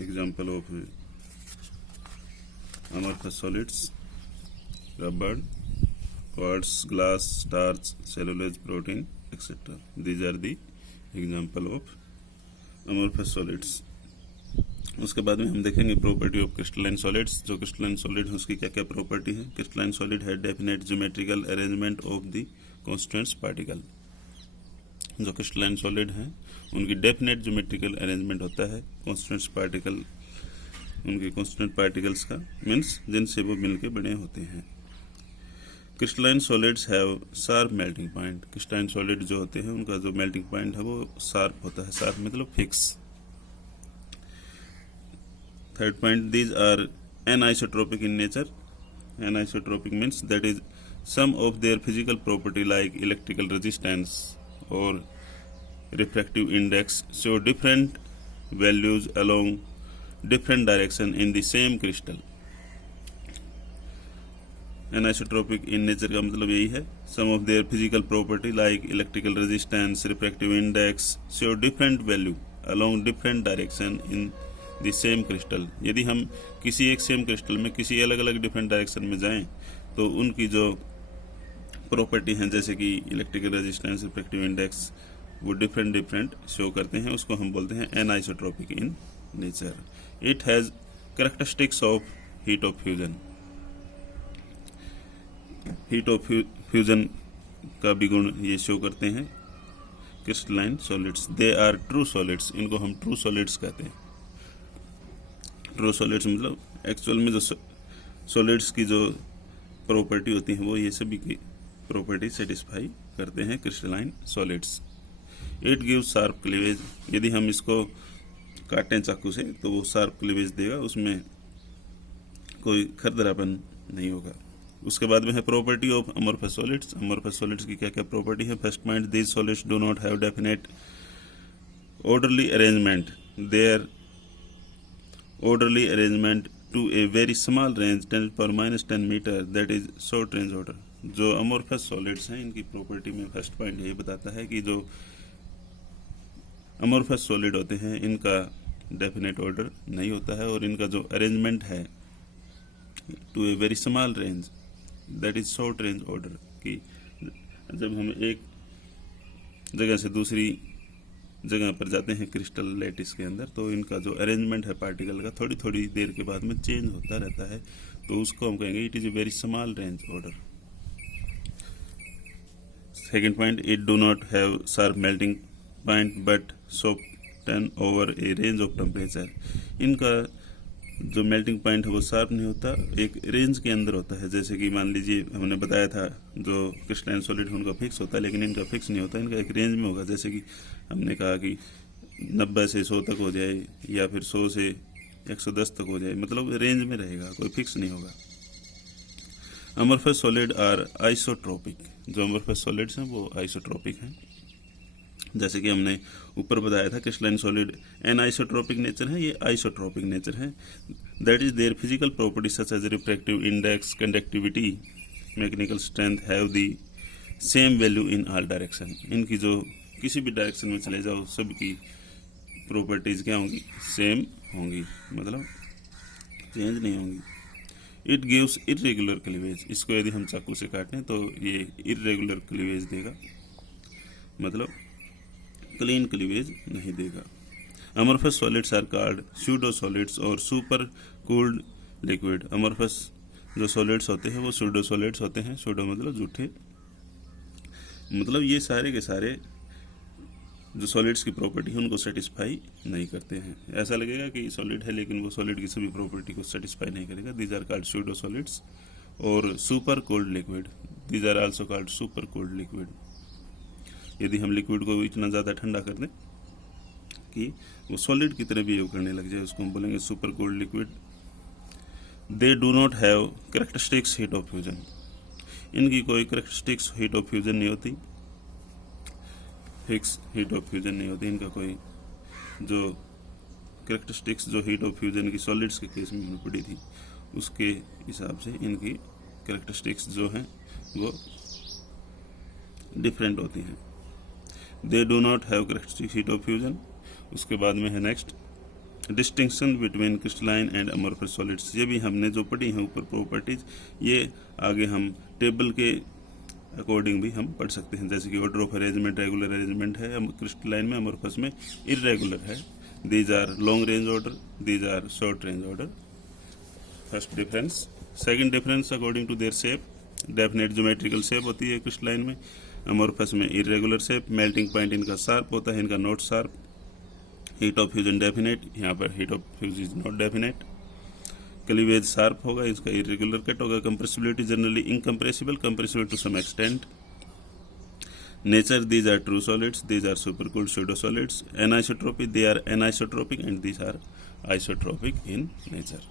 Example of amorphous solids: rubber, quartz, glass, starch, cellulose, protein, etc. These are the example of amorphous solids. उसके बाद में हम देखेंगे property of crystalline solids. जो crystalline solid है उसकी क्या क्या प्रॉपर्टी है. क्रिस्टलाइन सॉलिड है definite geometrical arrangement of the constituents particle. जो क्रिस्टलाइन सॉलिड हैं उनकी डेफिनेट ज्योमेट्रिकल अरेंजमेंट होता है कॉन्स्टिट्यूएंट्स पार्टिकल, उनके कॉन्स्टिट्यूएंट पार्टिकल्स का, मीन्स जिनसे वो मिलके बने होते हैं. Crystalline solids have sharp melting point. Crystalline solid जो होते हैं उनका जो मेल्टिंग पॉइंट है वो शार्प होता है. शार्प मतलब fix. Third point, these are anisotropic in nature. Anisotropic means that is some of their physical property like electrical resistance और refractive index show different values along different direction in the same crystal. Anisotropic in nature का मतलब यही है, some of their physical property like electrical resistance, refractive index show different value along different direction in the same crystal. यदि हम किसी एक same crystal में किसी अलग अलग डिफरेंट डायरेक्शन में जाएं तो उनकी जो प्रॉपर्टी हैं जैसे कि इलेक्ट्रिकल रेजिस्टेंस, रिफ्रैक्टिव इंडेक्स, वो डिफरेंट शो करते हैं, उसको हम बोलते हैं anisotropic in nature. It has characteristics of heat of fusion. Heat of fusion का भी गुण ये शो करते हैं crystalline solids. They are true solids. इनको हम ट्रू सॉलिड्स कहते हैं. ट्रू सॉलिड्स मतलब एक्चुअल में जो सॉलिड्स की जो प्रॉपर्टी होती है वो ये सभी की प्रॉपर्टी सेटिस्फाई करते हैं crystalline solids. It gives sharp cleavage. यदि हम इसको काटें चाकू से तो वो शार्प क्लीवेज देगा, उसमें कोई खरदरापन नहीं होगा. उसके बाद में है property of amorphous solids. Amorphous solids की क्या क्या प्रॉपर्टी है. First point, these solids do not have definite orderly arrangement. Their orderly arrangement to a very small range 10⁻⁻10 metre, that is short range order. जो amorphous solids हैं इनकी property में first point ये बताता है कि जो अमोर्फस सॉलिड होते हैं इनका डेफिनेट ऑर्डर नहीं होता है और इनका जो अरेंजमेंट है to a very small range, that is short range order. कि जब हम एक जगह से दूसरी जगह पर जाते हैं क्रिस्टल लैटिस के अंदर तो इनका जो अरेंजमेंट है पार्टिकल का थोड़ी थोड़ी देर के बाद में चेंज होता रहता है, तो उसको हम कहेंगे it is a very small range order. Second point, it do not have sharp melting point but soften over A range of temperature. इनका जो मेल्टिंग पॉइंट है वो शार्प नहीं होता, एक रेंज के अंदर होता है. जैसे कि मान लीजिए हमने बताया था जो क्रिस्टलाइन सॉलिड है उनका फिक्स होता है, लेकिन इनका फिक्स नहीं होता, इनका एक रेंज में होगा. जैसे कि हमने कहा कि 90 से 100 तक हो जाए या फिर 100 से 110 तक हो जाए, मतलब रेंज में रहेगा, कोई फिक्स नहीं होगा. Amorphous solid are isotropic. जो अमोर्फस सॉलिड्स हैं वो आइसोट्रोपिक हैं. जैसे कि हमने ऊपर बताया था क्रिस्टलाइन सॉलिड एनाइसोट्रोपिक नेचर है, ये आइसोट्रोपिक नेचर है. That is their physical property such as refractive index, conductivity, mechanical strength have the same value in all direction. इनकी जो किसी भी डायरेक्शन में चले जाओ सबकी प्रॉपर्टीज क्या होंगी, सेम होंगी, मतलब चेंज नहीं होंगी. It gives irregular cleavage. इसको यदि हम चाकू से काटें तो ये इरेगुलर क्लीवेज देगा, मतलब क्लीन क्लीवेज नहीं देगा. Amorphous solids are called pseudo solids और सुपर कूल्ड लिक्विड. अमोर्फस जो सॉलिड्स होते हैं वो सूडो सॉलिड्स होते हैं. सूडो मतलब झूठे, मतलब ये सारे के सारे जो सॉलिड्स की प्रॉपर्टी है उनको सेटिस्फाई नहीं करते हैं. ऐसा लगेगा कि सॉलिड है लेकिन वो सॉलिड की सभी प्रॉपर्टी को सेटिस्फाई नहीं करेगा. These are called pseudo solids. और super cold liquid, these are also called super cold liquid. यदि हम लिक्विड को इतना ज़्यादा ठंडा कर दें कि वो सॉलिड की तरह बिहेव करने लग जाए, उसको हम बोलेंगे super cold liquid. They do not have characteristics heat of fusion. इनकी कोई कैरेक्टरिस्टिक्स हीट ऑफ फ्यूजन नहीं होती, फिक्स हीट ऑफ फ्यूजन नहीं होती. इनका कोई जो कैरेक्टरिस्टिक्स जो हीट ऑफ फ्यूजन की सॉलिड्स के केस में हमें पड़ी थी उसके हिसाब से इनकी कैरेक्टरिस्टिक्स जो हैं वो डिफरेंट होती हैं. They do not have characteristic heat of fusion. उसके बाद में है next, distinction between crystalline and amorphous solids, ये भी हमने जो पढ़ी हैं ऊपर प्रॉपर्टीज, ये आगे हम टेबल के अकॉर्डिंग भी हम पढ़ सकते हैं। जैसे कि order of arrangement regular arrangement है, क्रिस्टलाइन में, अमोर्फस में इरेगुलर है। These are long range order, these are short range order. First difference. Second difference according to their shape, definite geometrical shape होती है क्रिस्टलाइन में, अमोर्फस में irregular shape. Melting point इनका sharp होता है, इनका not sharp. Heat of fusion definite, यहाँ पर heat of fuse is not definite. Cleavage sharp होगा, इसका इरेगुलर कट होगा। Compressibility generally incompressible, compressible to some extent. Nature, these are true solids, these are supercooled pseudo solids. Anisotropy, they are anisotropic and these are isotropic in nature.